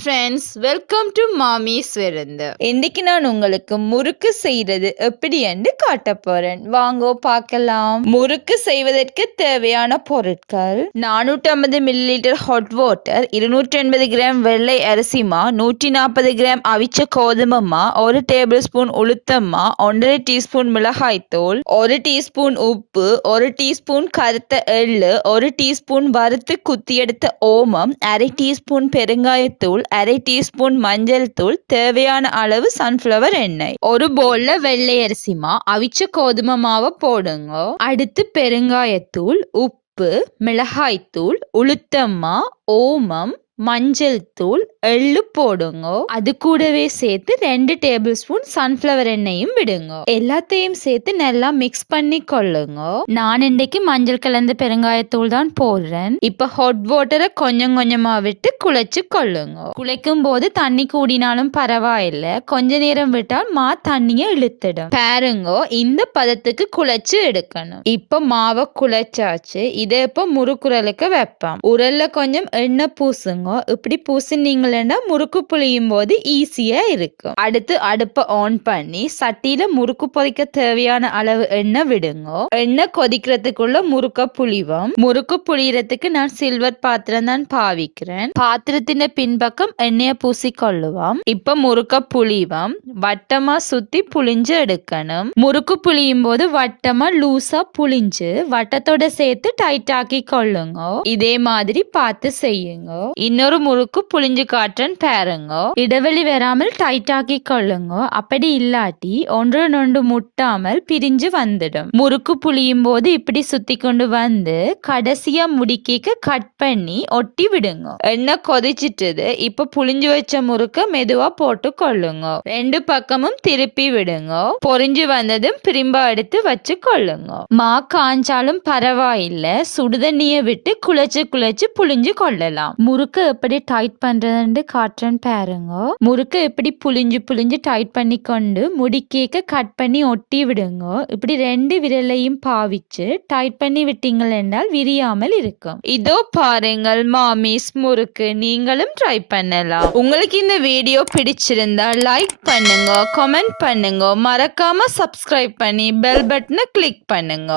Friends, welcome to மாமிஸ் விருந்து. இன்னைக்கு நான் உங்களுக்கு முறுக்கு செய்யறது எப்படி என்று காட்ட போறேன். வாங்கோ பார்க்கலாம். முறுக்கு செய்வதற்கு தேவையான பொருட்கள்: 450 மில்லி ஹாட் வாட்டர், 280 கிராம் வெள்ளை அரிசி மா, 140 கிராம் அவிச்ச கோதுமை மா, 1 டேபிள் ஸ்பூன் உளுத்தம்மா, 1.5 டீஸ்பூன் மிளகாய்த்தூள், 1 டீஸ்பூன் உப்பு, 1 டீஸ்பூன் கருத்த எள்ளு, 1 டீஸ்பூன் வறுத்து குத்தியெடுத்த ஓமம், 1/2 டீஸ்பூன் பெருங்காயத்தூள், 1/2 டீஸ்பூன் மஞ்சள் தூள், தேவையான அளவு சன்ஃப்ளவர் எண்ணெய். ஒரு பவுல்ல வெள்ளை அரிசி மா, அவிச்ச கோதுமை மாவை போடுங்க. அடுத்து பெருங்காயத்தூள், உப்பு, மிளகாய்த்தூள், உளுத்தம்மா, ஓமம், மஞ்சள் தூள், எள்ளு போடுங்க. அது கூடவே சேர்த்து 2 டேபிள் ஸ்பூன் சன்ஃப்ளவர் எண்ணெயும் விடுங்க. எல்லாத்தையும் சேர்த்து நல்லா மிக்ஸ் பண்ணி கொள்ளுங்க. நான் இன்றைக்கு மஞ்சள் கலந்த பெருங்காயத்தூள் தான் போடுறேன். இப்ப ஹாட் வாட்டரை கொஞ்சம் கொஞ்சமா விட்டு குழைச்சு கொள்ளுங்க. குழைக்கும் போது தண்ணி கூடினாலும் பரவாயில்லை, கொஞ்ச நேரம் விட்டால் மா தண்ணிய இழுத்துடும். பாருங்க, இந்த பதத்துக்கு குழைச்சு எடுக்கணும். இப்ப மாவை குழைச்சாச்சு. இதை இப்ப முறுக்குறலுக்கு வைப்போம். உரல்ல கொஞ்சம் எண்ணெய் பூசுங்க. இப்படி பூசினீங்களா முறுக்கு புளியும் போது ஈஸியா இருக்கும். அடுத்து அடுப்பை ஆன் பண்ணி சட்டியில முறுக்கு பொரிக்க தேவையான அளவு எண்ணெய் விடுங்க. எண்ணெய் கொதிக்கிறதுக்குள்ள முறுக்க புளிவோம். முறுக்கு புளியறதுக்கு நான் சில்வர் பாத்திரம் தான் பாவிக்கிறேன். பாத்திரத்தின் பின்பக்கம் எண்ணெயை பூசி கொள்ளுவோம். இப்ப முறுக்க புளிவோம். வட்டமா சுத்தி புளிஞ்சு எடுக்கணும். முறுக்கு புளியும் போது வட்டமா லூசா புளிஞ்சு வட்டத்தோட சேர்த்து டைட் ஆக்கி கொள்ளுங்க. இதே மாதிரி பார்த்து செய்யுங்க. இன்னொரு முறுக்கு புளிஞ்சு காட்டுறேன் பாருங்க. இடைவெளி வராமல் டைட் ஆக்கி கொள்ளுங்க. அப்படி இல்லாட்டி ஒன்று முட்டாமல் பிரிஞ்சு வந்துடும். முறுக்கு புளியும் போது இப்படி சுத்தி கொண்டு வந்து கடைசியா முடிக்க கட் பண்ணி ஒட்டி விடுங்க. எண்ணெய் கொதிச்சிட்டது. இப்ப புளிஞ்சு வச்ச முறுக்க மெதுவா போட்டு கொள்ளுங்க. 2 பக்கமும் திருப்பி விடுங்க. பொரிஞ்சு வந்ததும் திரும்ப எடுத்து வச்சு கொள்ளுங்க. மா காஞ்சாலும் பரவாயில்லை, சுடுதண்ணிய விட்டு குழைச்சு குழைச்சு புளிஞ்சு கொள்ளலாம். முறுக்கு எப்படி டைட் பண்றதுன்னு காட்டுறேன் பாருங்க. முறுக்கு எப்படி புளிஞ்சு புளிஞ்சு டைட் பண்ணி கொண்டு முடிக்க கட் பண்ணி ஒட்டி விடுங்க. இப்படி 2 விரலையும் பாவிச்சு டைட் பண்ணி விட்டீங்கள் என்றால் விரியாமல் இருக்கும். இதோ பாருங்கள் மாமிஸ் முறுக்கு. நீங்களும் ட்ரை பண்ணலாம். உங்களுக்கு இந்த வீடியோ பிடிச்சிருந்தா லைக் பண்ணுங்க, கமெண்ட் பண்ணுங்க, மறக்காம சப்ஸ்கிரைப் பண்ணி பெல் பட்டனை கிளிக் பண்ணுங்க.